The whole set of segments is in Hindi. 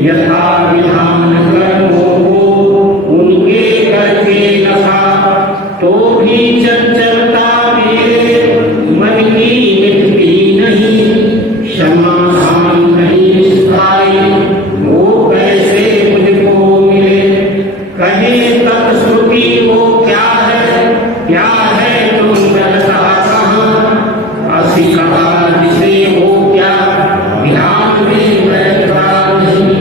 यथा विधान कर्मों को उनके करके नफा, तो भी चंचलता मेरे मन की मिटती नहीं। समाधान नहीं स्थायी, वो कैसे मुझको मिले। कहे तत्श्रुति वो क्या है तुम डरता कहाँ। असी कहा जिसे वो क्या ध्यान में बैठता नहीं।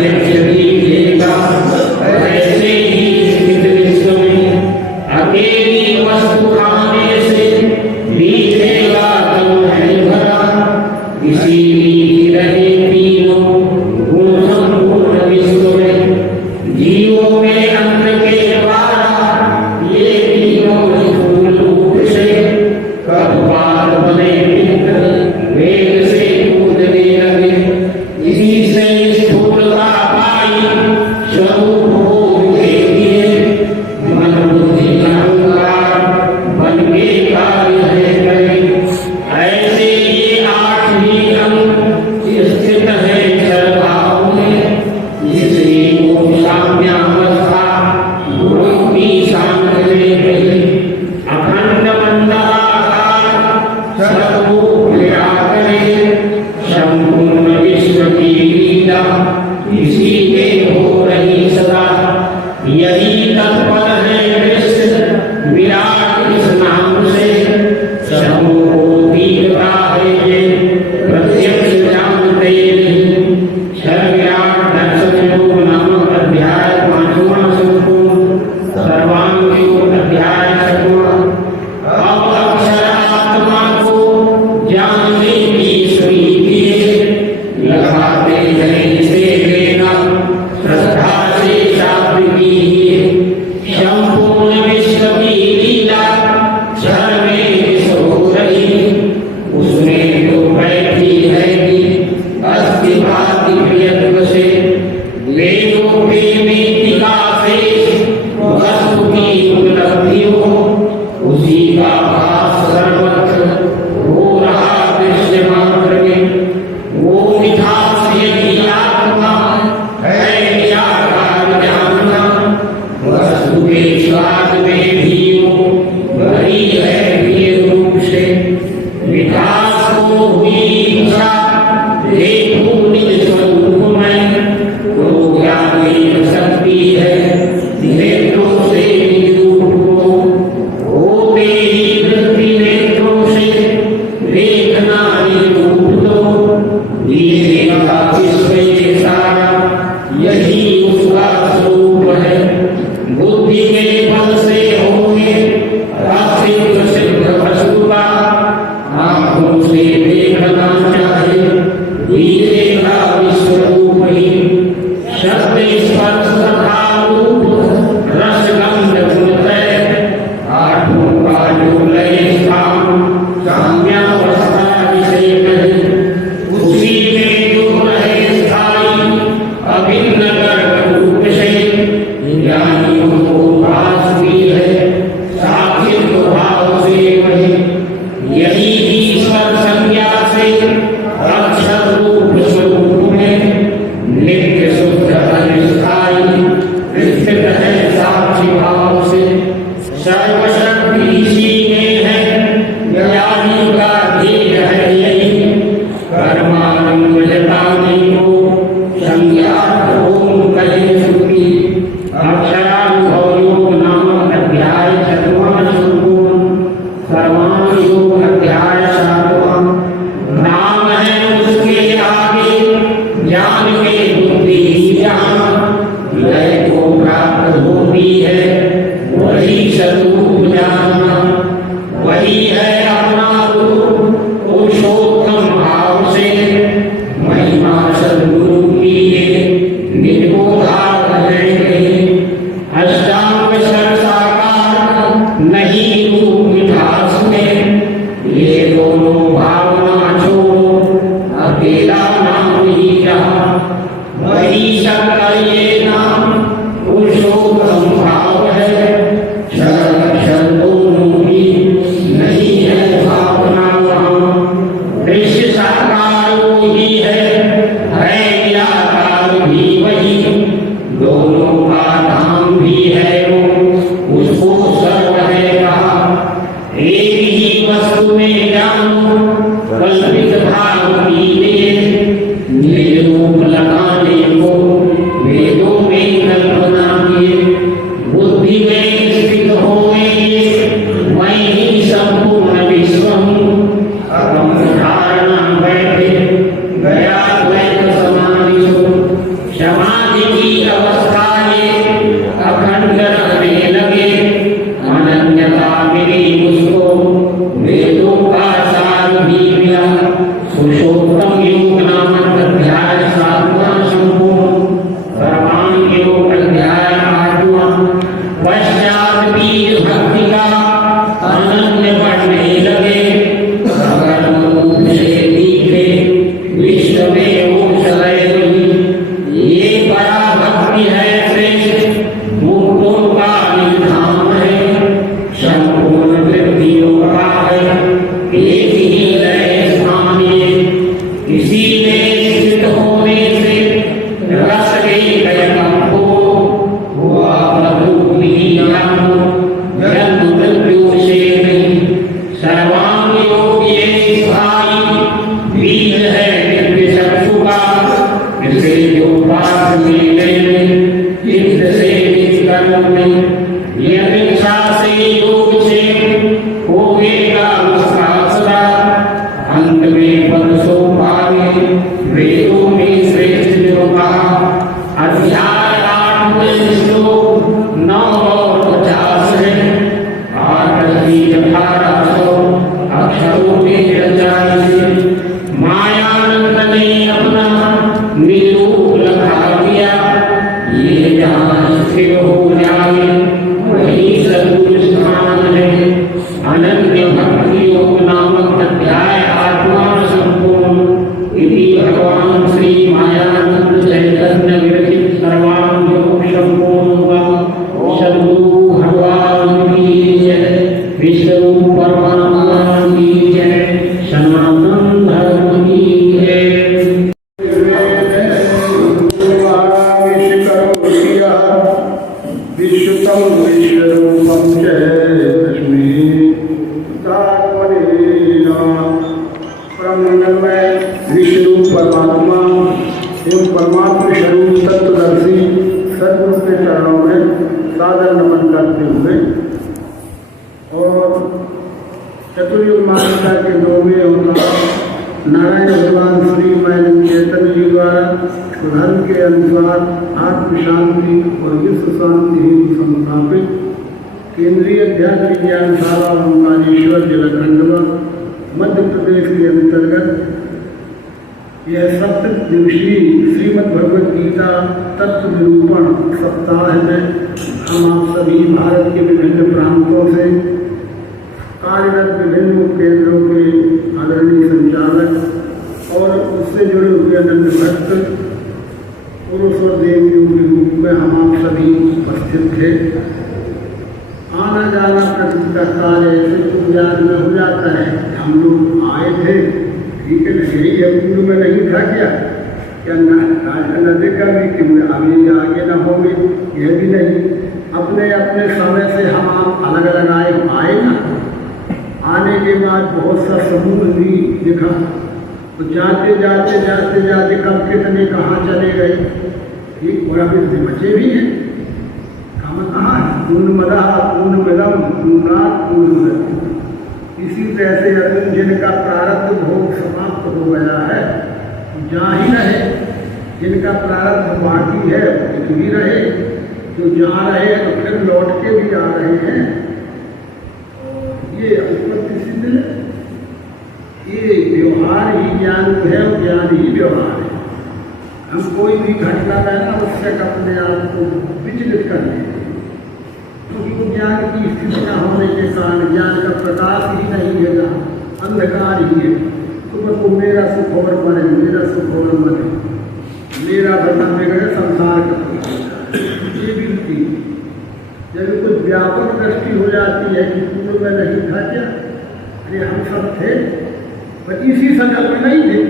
अंतरिक्ष दीजिएगा, ऐसे ही स्थित विश्व में अकेली वस्तु खाने से बीतेगा तन है भरा। इसीलिए रहे तीनों गुण संपूर्ण विश्व में, जीवों में अन्न के द्वारा ये तीनों स्थूल रूप से कपाल बने मित्र वेग से कूदने लगे। इसी से स्थूलता पाई स्वरूप भोग के लिए मन बुद्धि अहंकार बन के कार्य है करे। ऐसे ये आठ ही अंग स्थित है जड़ भाव में, जिससे वो साम्यावस्था गुरुपी शांत में गई। अखंड मंडलाकार सद्रूप विराट करे, संपूर्ण विश्व की लीला इसी में हो रही सदा। यही तत्पर है कृष्ण विराट इस नाम से, सबों को दीखता है ये प्रत्यक्ष जानते नहीं। क्षर विराट दर्शन योग नामक अध्याय 5वां संपूर्ण, सर्वांग योग अध्याय 7वां। अब अक्षर आत्मा को जानने की स्वीकृति लगाते हैं इसे लेना श्रद्धा से शास्त्र की। संपूर्ण विश्व की लीला क्षण में सो रही, उसमें तो बैठी है अस्थि भाति प्रियत्व से। वेदों के मीतिका से वस्तु की उपलब्धि हो, उसी का भास सर्वत्र हो रहा दृश्य मात्र में। वो मिठास यही आत्मा है निराकार जानना, वस्तु के स्वाद में भी वो भरी है प्रिय रूप से। मिठास को हुई इच्छा देखो निज स्वरूप में, वो ज्ञान में शक्ति है नेत्रों से निज रूप को। होते ही वृत्ति नेत्रों से देखना निज रूप तो, दीखेगा विश्व ये सारा यही उसका स्वरूप है। बुद्धि के बल से होंगे अस्तित्व सिद्ध वस्तु का, आंखों से देखना चाहे दीखेगा विश्व रूप ही। शब्द स्पर्श तथा रूप रस गंध गुणत्रय, आठों का जो लय स्थान साम्यावस्था जिसे कहे, उसी में जो रहे स्थायी अभिन्न गर्भ रूप से। ज्ञानियों को भास भी है साक्षित्व भाव से वही। यही ईश्वर संज्ञा से अक्षर रूप स्वरूप में नित्य शुद्ध अनिष्ठाई स्थित है साक्षी भाव से। सर्वशक्ति इसी में है, ज्ञानी का ध्येय है यही। परमानंद जताने को संज्ञात ओम कहे सुखी। अक्षरानुभव योग नामक अध्याय 7वां संपूर्ण, सर्वांग योग अध्याय 7वां। नाम है उसके आगे ज्ञान के बुद्धि जहाँ, लय को प्राप्त होती है वही स्वरूप जानना। वही है अपना रूप पुरुषोत्तम भाव से, महिमा सद्गुरु की ये निर्बोधार है। अष्टांग सरसाकार नहीं रूप मिठास में, ये दोनों भावना छोड़ो अकेला नाम ही जहाँ। वही शंकर ये नाम पुरुषोत्तम भाव है, क्षर दोनों ही नहीं है भावना वहाँ। दृश्य साकार वो ही है निराकार भी वही। दोनों का नाम भी है वो, उसको सर्व है कहा। एक ही वस्तु में जानो कल्पित भाव कीजिए, निज रूप लगाने को वेदों में कल्पना किए। बुद्धि में स्थित होए मैं ही संपूर्ण विश्व हूँ। धारणा बैठे गया द्वैत समाधि क्षमा की अवस्था ये अखंड रहने लगे। अनन्यता मिली उसको वेदों का सार भी मिला। पुरुषोत्तम योग नामक अध्याय 7वां संपूर्ण, सर्वांग योग अध्याय 8वां। पश्चात बीज भक्ति का अनन्य बढ़ने लगे। अगर रूप से दिखे विश्व में ऊषधय ये बड़ा भक्ति है श्रेष्ठ, मुक्तों का निधान है, संपूर्ण वृद्धियों का है, एक ही लय स्थानीय। इसीलिए स्थित होने से रस के कंपो हुआ प्रभु विलीन, जन्म मृत्यु से नहीं। सर्वांग योग ये भाई बीज है दिव्य चक्षु का, इसे जो पास मिले चित्त से निष्कर्म में। यह इच्छा से योग से होएगा उसका सदा, अंत में पद सो पावे वेदों में श्रेष्ठ जो कहा। अध्याय 8 में श्लोक 9 और 50 है। 1800 अक्षरों में रचाई मायानंद ने अपना निरूप लखा दिया। ये जहाँ स्थिर हो जाए वही सद्गुरु स्थान है। अनन्य भक्ति योग नामक अध्याय 8वां संपूर्ण। इति भगवान श्री मायानंद चैतन्य विरचित सर्वांग योग संपूर्ण सद्गुरु भगवान की जय, विष्णु परमात्मा की जय, सनातन धर्म की जय। विश्वतम विश्वरूपम च तस्मै परमंगलमय विश्वरूप परमात्मा एवं परमात्मा स्वरूप तत्वदर्शी सद्गुरु के चरणों में सादर नमन करते हुए और चतुर्युग मान्यता के 9वें अवतार नारायण भगवान श्री मैन चैतन्य जी द्वारा धर्म के अनुसार आत्म शांति और विश्व शांति हेतु संस्थापित केंद्रीय अध्यात्म विज्ञानशाला ओंकारेश्वर जलखंड मध्य प्रदेश के अंतर्गत यह 7 दिवसीय श्रीमद् भगवद गीता तत्व निरूपण सप्ताह में हम आप सभी भारत के विभिन्न प्रांतों से कार्यरत विभिन्न केंद्रों के आदरणीय संचालक और उससे जुड़े हुए अनन्य भक्त पुरुष और देवियों के रूप में हम आप सभी उपस्थित थे। आना जाना प्रकृति का कार्य ऐसे पूजा में हो जाता है। हम लोग आए थे, ठीक है, यही है, पूर्व में नहीं था क्या न देखा भी कि अभी आगे न होंगे, यह भी नहीं। अपने अपने समय से हम आप अलग अलग आए ना। आने के बाद बहुत सा समूह भी दिखा, तो जाते जाते कब कितने कहाँ चले गए, ठीक, और अभी बचे भी हैं। कहाँ है? पूर्णमदः पूर्णमिदं पूर्णात् पूर्णमुदच्यते। इसी तरह से अर्जुन जिनका प्रारब्ध भोग समाप्त हो गया है जा ही रहे, जिनका प्रारब्ध बाकी है वो भी रहे, जो जा रहे हैं तो फिर लौट के भी आ रहे हैं। ये उत्पत्ति सिद्ध है, ये व्यवहार ही ज्ञान है और ज्ञान ही व्यवहार है। हम कोई भी घटना है ना उससे अपने आप को विचलित कर लें, क्योंकि ज्ञान की स्थिति न होने के कारण ज्ञान का प्रकाश ही नहीं है, अंधकार ही है। तो को मेरा सुख और मरे, मेरा सुख और मरे, मेरा बना बिगड़े संसार का ये बिल्कुल। जब कुछ व्यापक दृष्टि हो जाती है कि पूर्व में नहीं था क्या, अरे हम सब थे पर इसी शकल में नहीं थे,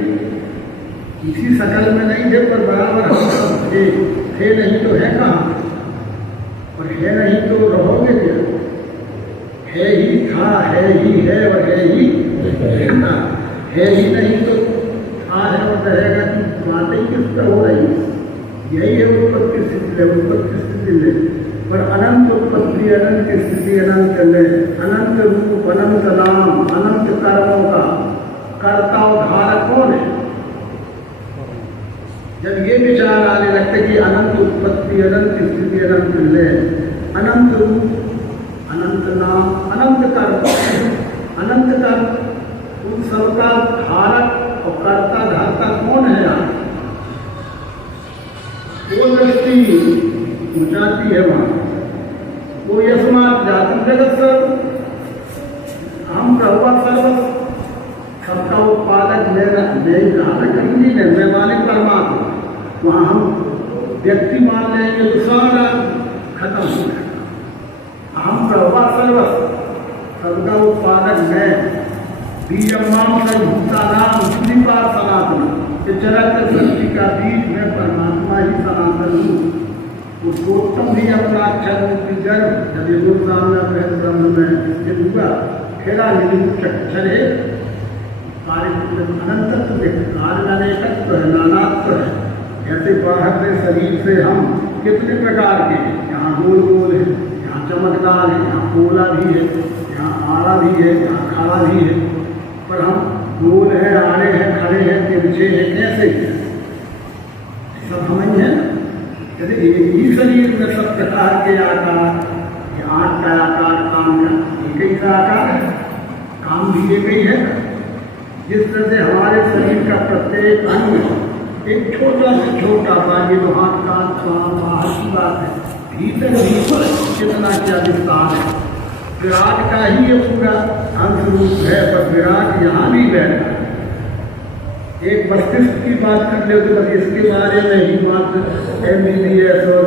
इसी शकल में नहीं थे, पर बराबर हम सब थे नहीं तो है कहाँ, और है नहीं तो रहोगे क्या। है ही था, है ही है और है ही रहना। है ही नहीं तो था है और रहेगा कि बातें ही किस पर हो रही। यही है उत्पत्ति स्थिति है, उत्पत्ति स्थिति ले, पर अनंत उत्पत्ति अनंत स्थिति अनंत ले, अनंत रूप अनंत नाम अनंत कर्मों का कर्ता उद्धारक कौन है। जब ये विचार आने लगते कि अनंत उत्पत्ति उत्पत्ति अनंत, स्थिति अनंत, लय अनंत, रूप अनंत, नाम अनंत, कर्म, उन सबका धारक और कर्ता धारता कौन है आप? वो दृष्टि जाती है वहां, वो यस्मात् जाति जगत सर्व, हम प्रभुआ सर्व, सबका उत्पादक मेरा कहीं नहीं, मैं मालिक परमात्मा। वहां हम व्यक्ति मान लेंगे तो सारा खत्म हो जाएगा। हम प्रभुआ सर्व, सबका उत्पादक मैं, बीजमाम सर्वभूता नाम श्रीपाद सनातन, ये चरक सृष्टि का बीज में परमात्मा ही सनातन हूँ। उसकोत्तम भी अपना अक्षर जन्म यदि गुरुनाम ब्रह्म में ये हुआ खेला निरुक्षर है, अनंतत्व कार्य अनेकत्व है, नानात्व है। ऐसे बाहर से शरीर से हम कितने प्रकार के, यहाँ गोल गोल है, यहाँ चमकदार है, यहाँ पोला भी है, यहाँ आड़ा भी है, यहाँ खड़ा भी है, पर हम गोल है, आड़े हैं, खड़े हैं, तिरछे हैं, कैसे सब समझ है। यदि एक ही शरीर में सब प्रकार के आकार, आठ का आकार, काम का एक ही का आकार है, काम भी एक ही है। जिस तरह से हमारे शरीर का प्रत्येक अंग एक छोटा से छोटा बाकी तो हाथ का बाहर की बात है, भीतर भीतर कितना क्या विस्तार है। विराट का ही ये पूरा अंश रूप है, पर विराट यहाँ भी बैठा है। एक मस्तिष्क की बात कर ले तो बस इसके बारे में ही बात MBBS और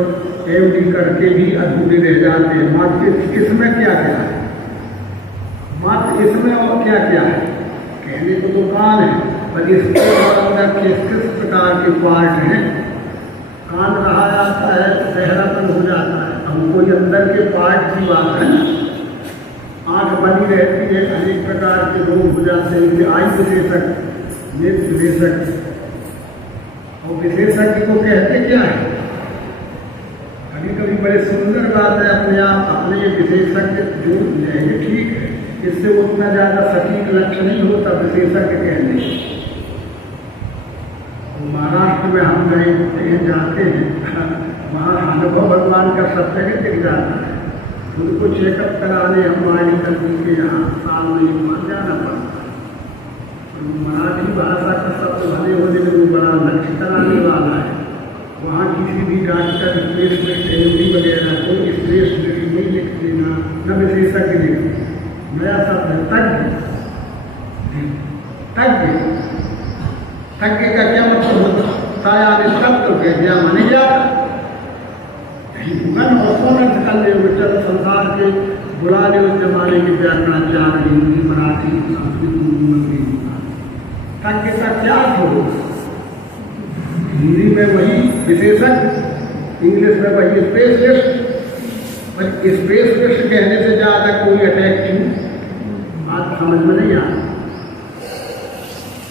MD करके भी अधूरे रह जाते हैं। मात्र इसमें क्या क्या है, मात्र इसमें और क्या क्या है, कहने को तो कान है, पर इसके अंदर किस प्रकार के पार्ट हैं। कान रहा जाता है तो बहरापन हो जाता है, हम कोई अंदर के पार्ट की बात है। आंख बनी रहती है, अनेक प्रकार के रोग हो जाते हैं, आई विशेषक, नेत्र विशेषक, और विशेषज्ञ को कहते क्या है। कभी कभी बड़े सुंदर बात है, अपने आप अपने ये विशेषज्ञ जो लेंगे ठीक है, इससे उतना ज्यादा सटीक लक्ष्य नहीं होता विशेषज्ञ कहने। महाराष्ट्र में हम कहीं जाते हैं, वहाँ अनुभव भगवान का सब जगह दिख जाता है। उनको चेकअप कराने हम मेडिकल के यहाँ साल में वहाँ जाना पड़ता है। मराठी भाषा का शब्द भले होने में वो बड़ा लक्ष्य कराने वाला है। वहाँ किसी भी डॉक्टर स्पेशलिस्ट MD वगैरह को स्पेशलिस्ट नहीं लिख देना, न विशेषज्ञ लिख, नया शब्द है तज्ञ। तज्ञ, तज्ञ का क्या मतलब होता है? ताया ने तत्व कह दिया माने जा मन और सोनत कर ले, चल संसार के बुला ले उस जमाने के व्याकरणाचार्य, हिंदी, मराठी, संस्कृत, अंग्रेजी। तज्ञ का क्या हो? हिंदी में वही विशेषज्ञ, इंग्लिश में वही स्पेशलिस्ट। पर स्पेशलिस्ट कहने से ज्यादा कोई अटैक क्यों, बात समझ में नहीं आ।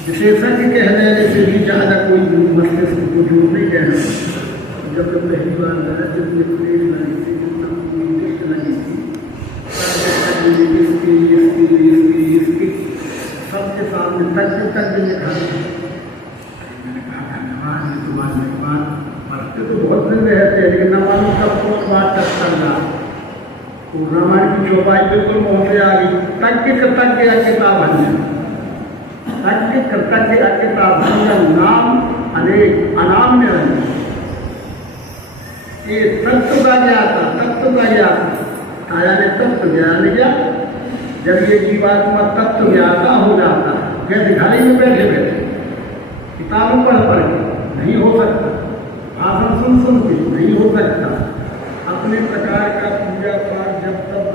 विशेषज्ञ कह देने से भी ज्यादा कोई मस्तिष्क को जोर नहीं कहना। जब पहली बार जितनी प्लेट लगी थी, जितना टेस्ट लगी थी, इसकी सबके सामने तक लिखा। मैंने कहा धन्यवाद, ये तुम्हारे बात पढ़ते तो बहुत दिन रहते हैं, लेकिन न मालूम कब कौन बात कर रहा। तो रामायण की चौपाई बिल्कुल मुँह से आ गई। तज्ञ कृतज्ञ किताब हन्य, तज्ञ कृतज्ञ किताब हन्य, नाम अनेक अनाम्य है। ये तत्व का ज्ञाता, तत्व का ज्ञाता, आया ने तत्व ज्ञान किया। जब ये जीवात्मा तत्व ज्ञाता हो जाता है, कैसे घाई में बैठे बैठे किताबों पढ़ के नहीं हो सकता, भाषण सुन के नहीं हो सकता। अपने प्रकार का पूजा पाठ जब तक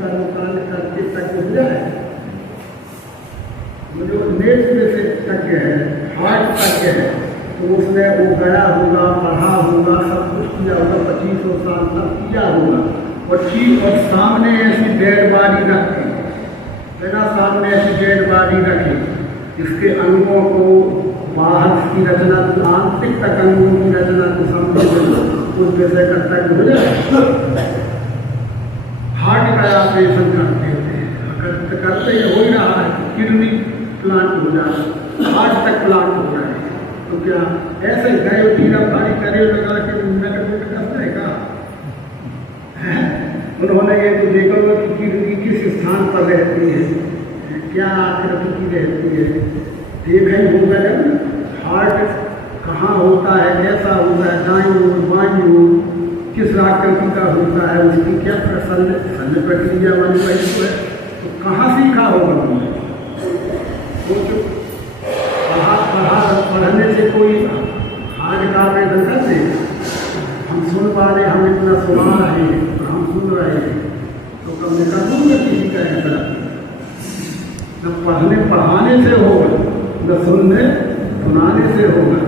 कर्मकांड करके तक हो जाए, जो नेत्र से तज्ञ है, हार्ट तज्ञ है, तो उसने वो गया होगा, पढ़ा होगा, सब कुछ किया होगा, 2500 साल तक किया होगा। और सामने ऐसी डेड बॉडी रखी, बिना सामने ऐसी डेड बॉडी रखी, इसके अंगों को बाहर की रचना, आंतरिक तक अंगों की रचना को समझे, उस विषय का तक हो जाए। हार्ट का ऑपरेशन करते ही हो ही रहा है, किडनी प्लांट हो जाए, हार्ट तक प्लांट हो जाए, तो क्या ऐसे गए पीरा पानी करे लगा के रहती है, क्या आकृति की रहती है, देखें होगा जब हार्ट कहाँ होता है, कैसा होता है, दाईं ओर बाईं ओर किस आकृति का होता है, उसकी क्या शल्य प्रक्रिया वाली वही है, तो कहाँ सीखा होगा तुमने? पढ़ने से कोई आज का आवेदन करते, हम सुन पा रहे, हम इतना सुना रहे हैं, हम सुन रहे हैं, तो कम से कम किसी का ऐसा न पढ़ने पढ़ाने से होगा, न सुनने सुनाने से होगा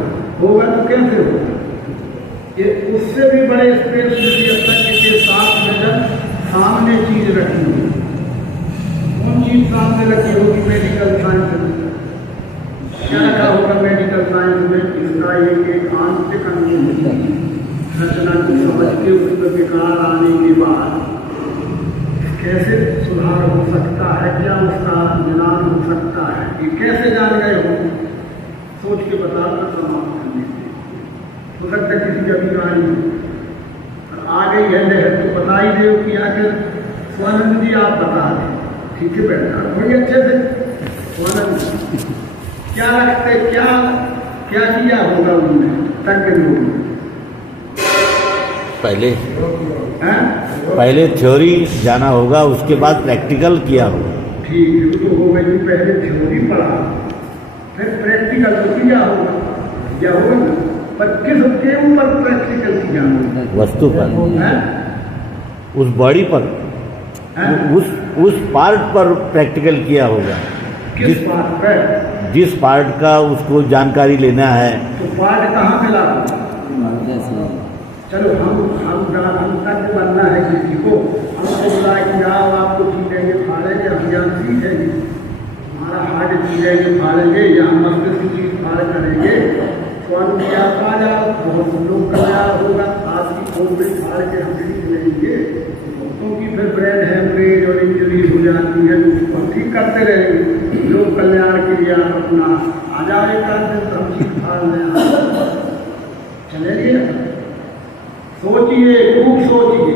तो कैसे होगा? ये उससे भी बड़े स्पेस के साथ में जब सामने चीज रखी होगी, कौन चीज सामने रखी होगी? मेडिकल साइंस में क्या रखा होगा? मेडिकल साइंस में इसका एक आंतरिक रचना को समझ के उसमें विकार आने के बाद कैसे सुधार हो सकता है, क्या उसका निदान हो सकता है, ये कैसे जान गए हो? सोच के बताना समाप्त करने हो सकता है किसी का बीमारी आ गई है लहर तो बता ही दे कि आखिर स्वानंद जी आप बता दें, ठीक है बैठा बड़ी अच्छे से स्वानंद क्या रखते, क्या क्या किया होगा उन्होंने तज्ञ लोगों ने? पहले थ्योरी जाना होगा, उसके बाद प्रैक्टिकल किया होगा। ठीक है, तो हो गई, पहले थ्योरी पढ़ा फिर प्रैक्टिकल तो किया होगा, या होगा ना, पर किस के ऊपर प्रैक्टिकल किया होगा? वस्तु पर, उस बॉडी पर, उस पार्ट पर प्रैक्टिकल किया होगा। किस पार्ट पर? जिस पार्ट का उसको जानकारी लेना है। तो पार्ट कहाँ मिला? चलो हम तक बनना है किसी को, हमको बुला कि आओ आपको चीजेंगे फाड़ेंगे, हम ज्ञान सीखेंगे, हमारा हार्ट चीजेंगे फाड़ेंगे या हम मस्तिष्क चीज फाड़ करेंगे, स्वान क्या पा जाओ, बहुत लोग कल्याण होगा, आपकी खोपड़ी फाड़ के हम सीख लेंगे, क्योंकि फिर ब्रेन हेमरेज और इंजरी हो जाती है, उसको हम ठीक करते रहेंगे, लोग कल्याण के लिए अपना आ जाएगा, हम चीज फाड़ लें, चलेंगे। सोचिए, खूब सोचिए,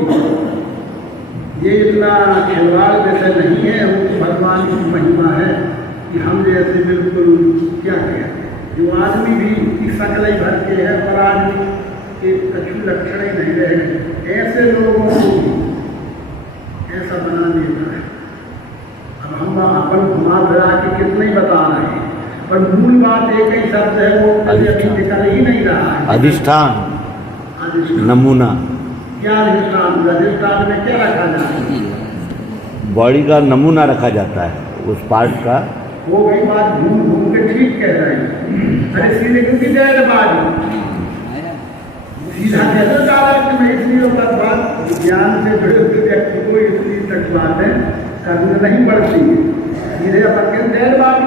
ये इतना खिलवाड़ जैसे नहीं है, वो भगवान की महिमा है कि हम जैसे बिल्कुल क्या कहते हैं, जो आदमी भी की सकल ही भर के है पर आदमी के कछु लक्षण ही नहीं रहे, ऐसे लोगों को ऐसा बना देता है। अब हम अपन घुमा फिरा के कितने ही बता रहे हैं, पर मूल बात एक ही शब्द है, वो अभी निकल ही नहीं रहा है। अधिष्ठान, नमूना। क्या अधिष्ठान में क्या रखा जाता है? बॉडी का नमूना रखा जाता है, उस पार्ट का। वो गई बात घूम घूम के ठीक कह रहे हैं, अरे सीधे क्योंकि डेड बॉडी सीधा कैसे डायरेक्ट में, इसलिए बात विज्ञान से जुड़े हुए व्यक्ति को इसलिए तक बातें करने नहीं पड़ती है, सीधे अपन डेड बॉडी।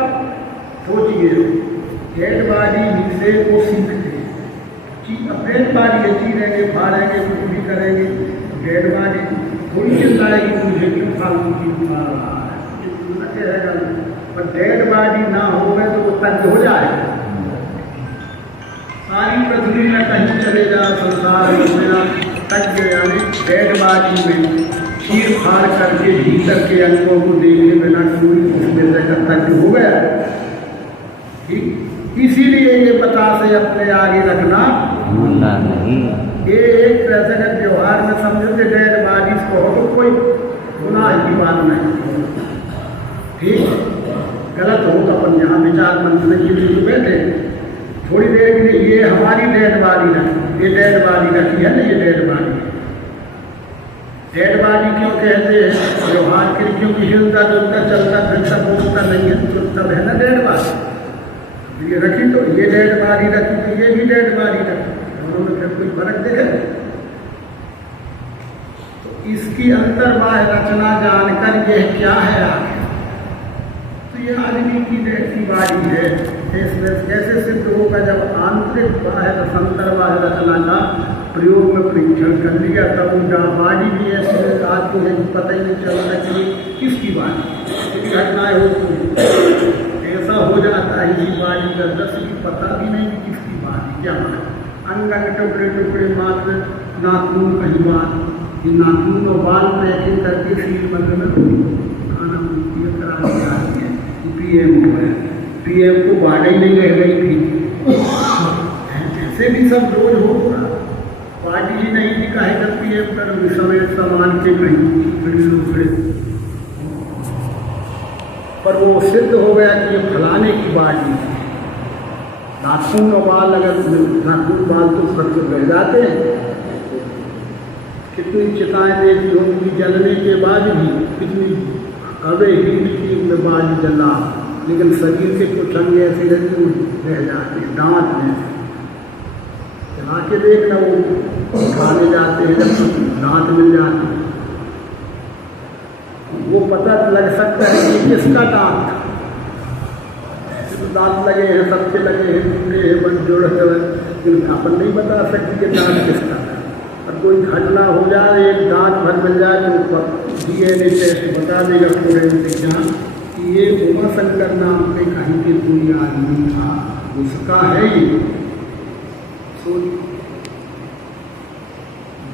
सोचिए, डेड बॉडी से वो सीखते डेड बॉडी है, चीरेंगे फाड़ेंगे कुछ भी करेंगे, डेड बॉडी थोड़ी चिल्लाएगी मुझे क्यों फालतू की उठा रहा है, पर डेड बॉडी ना हो गए तो वो तंग हो जाएगा। सारी पृथ्वी में कहीं चले जा, संसार में तज्ञ यानी डेड बॉडी में चीर फाड़ करके भीतर के अंगों को देखने बिना उसमें से तज्ञ हो गया। इसीलिए ये पता से अपने आगे रखना नहीं, ये एक तरह से व्यवहार में समझो कि डेड बॉडीज को हो तो कोई गुनाह की बात नहीं, ठीक गलत हो तो अपन यहाँ विचार मंथन के लिए बैठे थोड़ी देर के लिए, ये हमारी डेड बॉडी रखी, ये डेड बॉडी रखी है ना, ये डेड बॉडी क्यों कहते हैं? व्यवहार के क्योंकि हिलता डुलता चलता फिरता बोलता नहीं है, तो तब है ना डेड बॉडी। ये रखी तो ये डेड बॉडी रखी तो ये भी डेड बॉडी रखी, दोनों में फिर कोई फर्क देखे? तो इसकी अंतर्बाह्य रचना जानकर ये क्या है आगे, तो ये आदमी की जैसी बॉडी है, इसमें कैसे सिद्ध होगा? जब आंतरिक बाह्य अंतर्बाह्य रचना का प्रयोग में परीक्षण कर लिया, तब उनका बॉडी भी ऐसे आपको पता ही नहीं चलता कि किसकी बॉडी, घटनाएं होती हैं, ऐसा हो जाता है इसी बॉडी का दस की पता भी नहीं कि किसकी बॉडी क्या है, अंग अंग टुकड़े टुकड़े मात्र, नाखून कहीं बात, नाखून और बाल पैकिंग करके सील बंद में खाना पीएम हो गया, पीएम को बाढ़ ही नहीं रह गई थी। ऐसे भी सब रोज होगा, पार्टी ही नहीं थी काहे का पीएम कर समय समान के नहीं, पर वो सिद्ध हो गया कि ये फलाने की पार्टी थी। नाखून और बाल, अगर नाखून बाल तो सबसे रह जाते हैं। कितनी चिताएं देखी होंगी जलने के बाद भी, कितनी कवे हीट की उनमें बाल जला, लेकिन शरीर के कुछ अंग ऐसे रह जाते हैं, दांत में चला के देखना, वो खाने जाते हैं जब दांत मिल जाते हैं, वो पता लग सकता है कि किसका दांत था। दांत लगे हैं, सबके लगे हैं, टूटे हैं, बन जोड़ है, लेकिन अपन नहीं बता सकती कि दांत किसका था। और कोई घटना हो जाए, एक दांत भर मिल जाए तो DNA टेस्ट बता देगा फोरेंसिक जांच कि ये उमाशंकर नाम पे कहीं के कोई आदमी था, उसका है ये।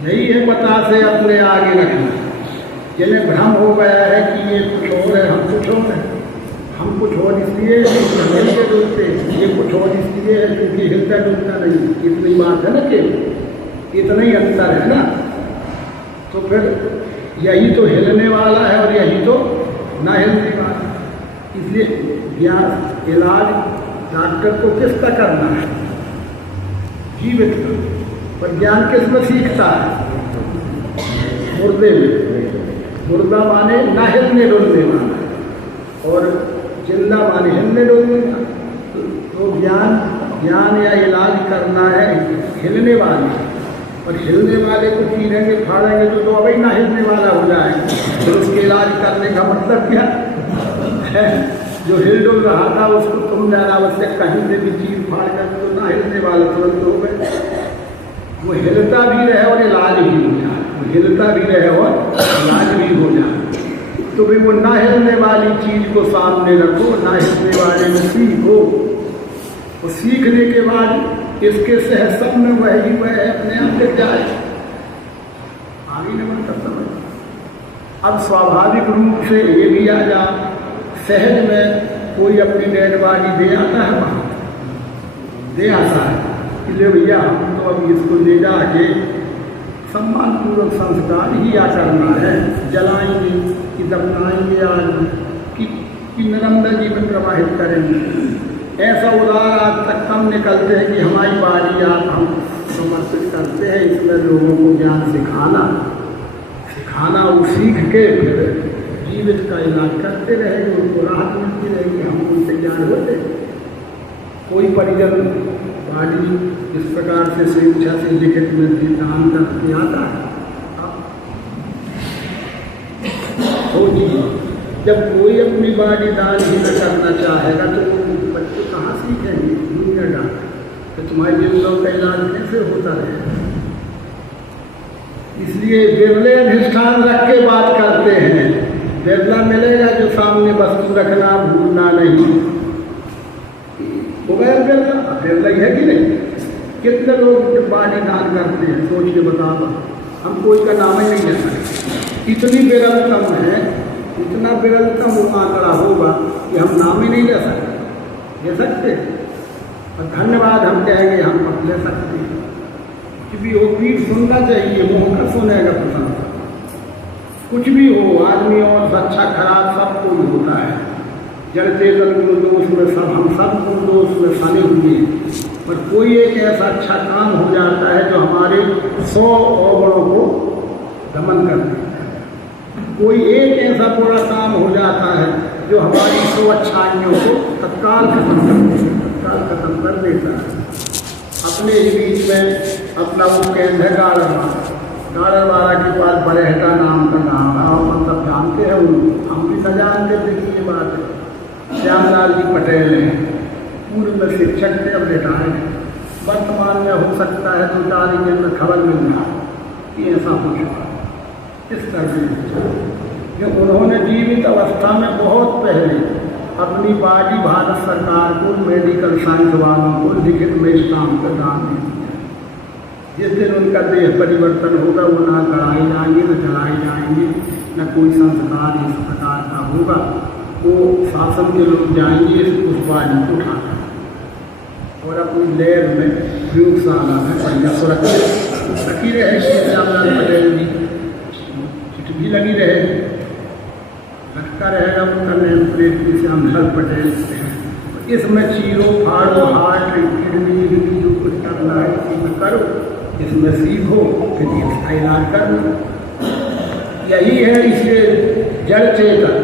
यही है पता से अपने आगे रखना। जिन्हें भ्रम हो गया है कि ये कुछ और है, हम कुछ और है, हम कुछ और इसलिए हिलते डुलते, ये कुछ और इसलिए है क्योंकि हिलता डुलता नहीं। इतनी बात है ना, कि इतना ही अंतर है ना। तो फिर यही तो हिलने वाला है और यही तो ना हिलने वाला। इसलिए ज्ञान इलाज डॉक्टर को किसका करना है? जीवित का। पर ज्ञान किस में सीखता है? मुर्दे में। मुर्दा माने ना हिलने डुलने वाला, और जिंदा माने हिलने डुलने वाला। तो ज्ञान या इलाज करना है हिलने वाले, और हिलने वाले को पीनेंगे फाड़ेंगे तो अभी ना हिलने वाला हो जाएगा। तो उसके इलाज करने का मतलब क्या है? जो हिल डुल रहा था उसको तुम जाना, उससे कहीं से भी चीज फाड़ कर तो ना हिलने वाला तुरंत हो गए। वो हिलता भी रहे और इलाज भी हो जाए, वो हिलता भी रहे और इलाज भी हो जाए। तो भी वो ना हिलने वाली चीज को सामने रखो, ना हिलने वाले में सीखो। और सीखने के बाद इसके सह सब में वह है अपने आप गिर जाए। आगे नमन का समझ। अब स्वाभाविक रूप से ये भी आ जा, सहज में कोई अपनी डेड बॉडी दे आता है, वहाँ दे आता है कि ले भैया हम तो अब इसको ले जाके सम्मान पूर्वक संस्कार ही या करना है, जलाएंगे कि दफनाएंगे आज कि निरंतर जीवन प्रवाहित करेंगे। ऐसा उदार आज तक कम निकलते हैं कि हमारी बारी आप हम समर्पित करते हैं। इसमें लोगों को ज्ञान सिखाना वो सीख के फिर जीवित का इलाज करते रहेंगे, उनको राहत मिलती रहेगी, हम उनसे ज्ञान होते। कोई परिजन बाड़ी इस प्रकार से स्वेच्छा से लिखित में दान करके आता है। जब कोई अपनी बाड़ी दान ही न करना चाहेगा तो बच्चे कहाँ सीखेंगे? दुनिया डाल तो तुम्हारे जिंदगी का इलाज कैसे होता है? इसलिए बिरले अधिष्ठान रख के बात करते हैं। बिरला मिलेगा जो सामने वस्तु रखना भूलना नहीं। हो गया बिरला ही है कि नहीं? कितने लोग बाड़ी दान करते हैं सोच के बताओ। हम कोई का नाम ही नहीं ले सकते, इतनी विरलतम है, इतना विरलतम आंकड़ा होगा कि हम नाम ही नहीं ले सकते। और धन्यवाद हम कहेंगे हम अब ले सकते हैं कि भी वो पीठ सुनना चाहिए, मुँह का सुनेगा पसंद। कुछ भी हो, आदमी और अच्छा खराब सब कोई होता है। जड़ चेतन गुण दोष में सब हम सब गुण दोष में सने हुए हैं, पर कोई एक ऐसा अच्छा काम हो जाता है जो हमारे 100 अवगुणों को दमन कर देता है। कोई एक ऐसा बुरा काम हो जाता है जो हमारी 100 अच्छाइयों को तत्काल खत्म कर देता है। अपने ही बीच में अपना वो केंद्र गाड़र वाला के पास बरेहटा नाम का नाम है, आप सब जानते हैं, हम भी न जानते थे कि ये बात है। श्यामलाल जी पटेल हैं, पूर्व में शिक्षक थे, अब रिटायर हैं। वर्तमान में हो सकता है 2-4 दिन में खबर मिल जाए कि ऐसा कुछ हुआ। इस तरह से उन्होंने जीवित अवस्था में बहुत पहले अपनी बाड़ी भारत सरकार को मेडिकल साइंस वालों को लिखित में इस काम का दान दे दिया। जिस दिन उनका देह परिवर्तन होगा वो ना गड़ाए जाएंगे, न जलाए जाएंगे, न कोई संस्कार इस प्रकार का होगा। वो शासन के लोग जाएंगे उस बाड़ी को उठाना और अपनी लैब में प्रयोगशाला में बढ़िया सुरक्षित रखी रहे। श्यामलाल पटेल जी चिट भी लगी रहे, रखता रहेगा उनका नेम प्लेट भी श्यामलाल पटेल। इसमें चीरो फाड़ो, हार्ट किडनी जो कुछ करना है इसमें करो, इसमें सीखो, फिर इसका इलाज करो। यही है इसलिए जड़ चेतन।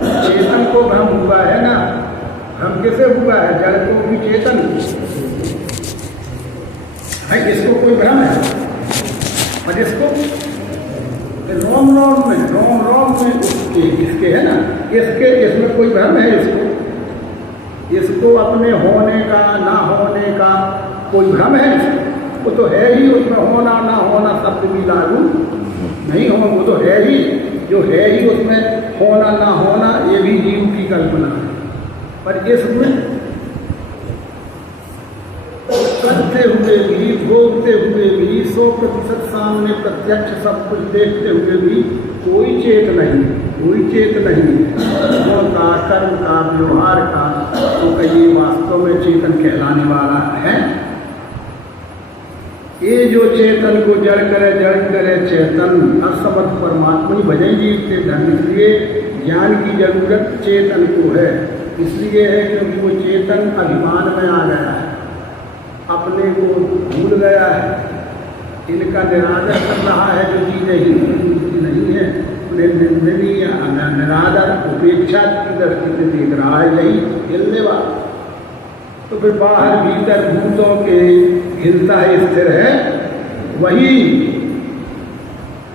चेतन को भ्रम हुआ है ना, भ्रम कैसे हुआ है? जड़ को भी चेतन है, इसको कोई भ्रम है और इसको रोम रोम में उसके इसके है ना, इसमें कोई भ्रम है? इसको अपने होने का ना होने का कोई भ्रम है? वो तो है ही, उसमें होना ना होना शब्द भी लागू नहीं हो, वो तो है ही, जो है ही उसमें होना ना होना ये भी जीव की कल्पना है। पर इसमें करते हुए भी, भोगते हुए भी, 100% सामने प्रत्यक्ष सब कुछ देखते हुए भी कोई चेत नहीं गुण का, कर्म का, व्यवहार का, तो कहिए वास्तव में चेतन कहलाने वाला है। ये जो चेतन को जड़ करे चेतन असमर्थ परमात्मा ही भजन जीव के धन। इसलिए ज्ञान की जरूरत चेतन को है, इसलिए है क्योंकि वो चेतन अभिमान में आ गया है, अपने को भूल गया है, इनका निरादर कर रहा है जो चीज़ें ही नहीं है, उन्हें निंदनीय निरादर उपेक्षा की दृष्टि से देख रहा है, यही हिलने वाला। तो फिर बाहर भीतर भूतों के हिलता है, स्थिर है, वही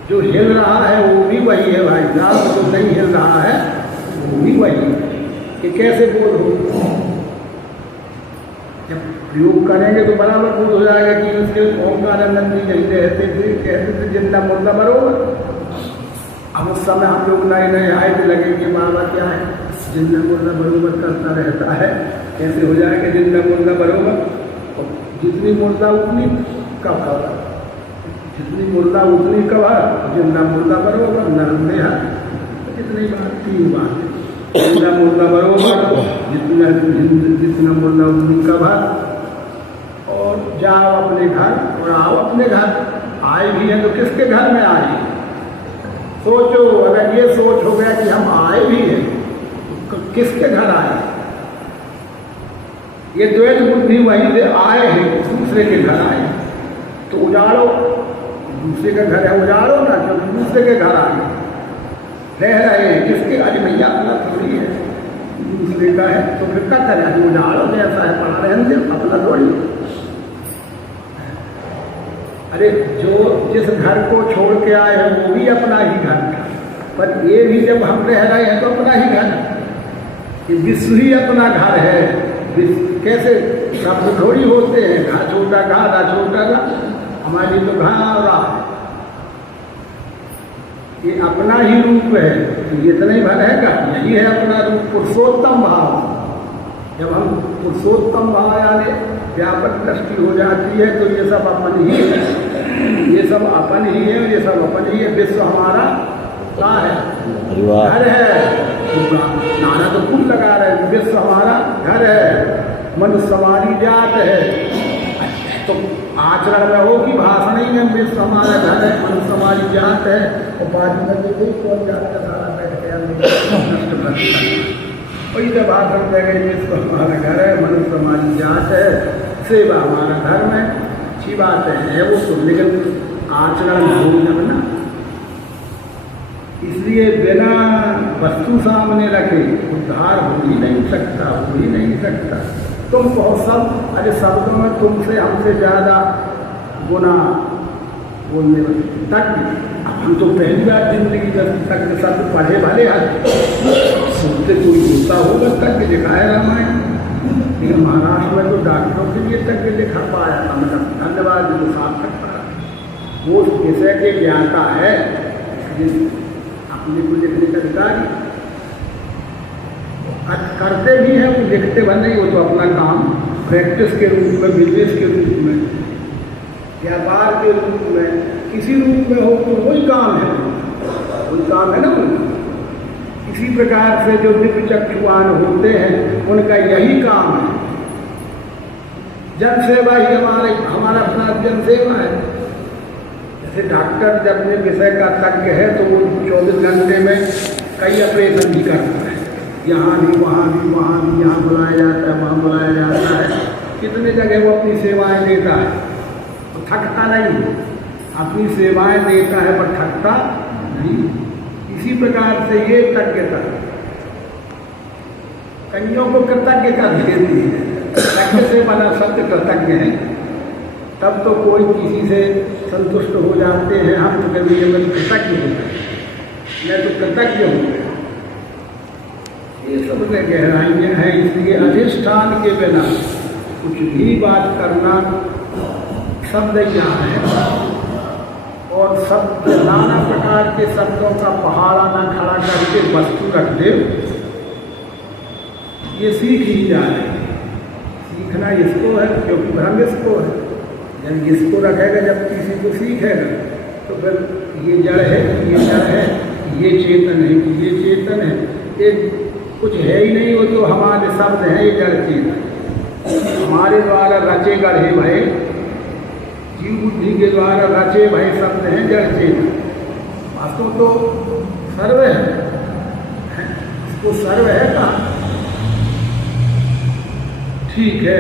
जो हिल रहा है वो भी वही है भाई साहब, जो नहीं हिल रहा है वो भी वही है। कि कैसे बोध हो? जब प्रयोग करेंगे तो बराबर बोध हो जाएगा कि उसके ओंकारानंद जी कहते थे जिंदा मुर्दा बरोबर। अब उस समय हम लोग नए आए थे, लगे कि बाबा क्या है जिंदा मुर्दा बरोबर करता रहता है, कैसे हो जाएगा जिंदा मुर्दा बरोबर? और जितनी मुर्दा उतनी कब, जितनी मुर्दा उतनी कब, जिंदा मुर्दा बरोबर नरमे है। इतनी बात, 3 बात, जिंदा मुर्दा बरोबर, जितना मुर्दा उतनी कब, और जाओ अपने घर और आओ अपने घर। आए भी हैं तो किसके घर में आए? सोचो, अगर ये सोच हो गया कि हम आए भी हैं तो किसके घर आए? ये द्वैत बुद्धि वहीं से आए हैं, दूसरे के घर आए तो उजाड़ो, दूसरे का घर है उजाड़ो ना, क्योंकि दूसरे के घर आए रह रहे हैं। किसके? अरे भैया अपना थोड़ी है, दूसरे का है, तो फिर क्या करें? उजाड़ो, जैसा है पड़ा रहने अपना थोड़ी। अरे जो जिस घर को छोड़ के आए हैं वो भी अपना ही घर था, पर ये भी जब हम रह रहे हैं तो अपना ही घर, ये विश्व ही अपना घर है। कैसे शब्द थोड़ी होते हैं, घा छोटा घा, हमारी तो घा रहा है, ये अपना ही रूप है। तो इतना ही भर है का, यही है अपना रूप, पुरुषोत्तम भाव। जब हम पुरुषोत्तम भाव यानी व्यापक दृष्टि हो जाती है तो ये सब अपन ही है, ये सब अपन ही है, ये सब अपन ही है। विश्व हमारा क्या है? घर है। नारा तो खूब लगा रहे हैं, विश्व हमारा घर है, मनुष्य हमारी जात है। तो आचरण में हो कि भाषण ही में विश्व हमारा घर है, मनुष्य हमारी जात है, और बाद में देखो कौन जात का सारा बैठ गया वही जब भाषण देंगे विश्व हमारा घर है, मनुष्य हमारी जात है, सेवा हमारा धर्म है। अच्छी बात है वो तो, लेकिन आचरण हो ना, इसलिए बिना वस्तु सामने रखे उद्धार हो ही नहीं सकता। तुम बहुत सब, अरे शब्दों में तुमसे हमसे ज़्यादा गुना बोलने तक, हम तो पहली बार जिंदगी तक शब्द पढ़े भले सुनते कोई होता होगा तक दिखाया रामायण, लेकिन महाराष्ट्र में तो डॉक्टरों के लिए तक लिखा पाया था। मतलब धन्यवाद जो सार्थक पड़ा, वो विषय के ज्ञाता है, अपने को लिखने का अधिकारी करते भी हैं, वो लिखते बन नहीं, वो तो अपना काम प्रैक्टिस के रूप में, बिजनेस के रूप में, व्यापार के रूप में, किसी रूप में हो तो वही काम है ना उनका। इसी प्रकार से जो दिव्य चक्षुवान होते हैं उनका यही काम है। जन सेवा ही हमारा अपना जन सेवा है। जैसे डॉक्टर जब अपने विषय का तज्ञ है तो वो 24 घंटे में कई ऑपरेशन भी करता है, यहाँ भी वहाँ भी वहाँ भी, यहाँ बुलाया जाता है वहाँ बुलाया जाता है, कितने जगह वो अपनी सेवाएं देता है तो थकता नहीं, अपनी सेवाएं देता है पर थकता नहीं। इसी प्रकार से ये तज्ञता कईयों को कृतज्ञ कर देती है। तज्ञ से बना सत्य कृतज्ञ है, तब तो कोई किसी से संतुष्ट हो जाते हैं। हम तो कभी ये कृतज्ञ हो गए, मैं तो कृतज्ञ हो गया। ये सब में गहराइयाँ हैं, इसलिए अधिष्ठान के बिना कुछ भी बात करना शब्द यहाँ है। और शब्द नाना प्रकार के शब्दों का पहाड़ा ना खड़ा करके वस्तु रख दे, ये सीख ही जा रहे हैं। सीखना इसको है क्योंकि भ्रम इसको है। जब इसको रखेगा, जब किसी को सीखेगा तो फिर ये जड़ है, ये जड़ है, ये चेतन है, ये चेतन है, ये कुछ है ही नहीं। वो तो हमारे शब्द हैं, ये जड़ चेतन हमारे द्वारा रचे गढ़े भय, जीव बुद्धि के द्वारा रचे भय शब्द हैं जड़ चेतन। वास्तव तो सर्व है, इसको सर्व है कहा। ठीक है।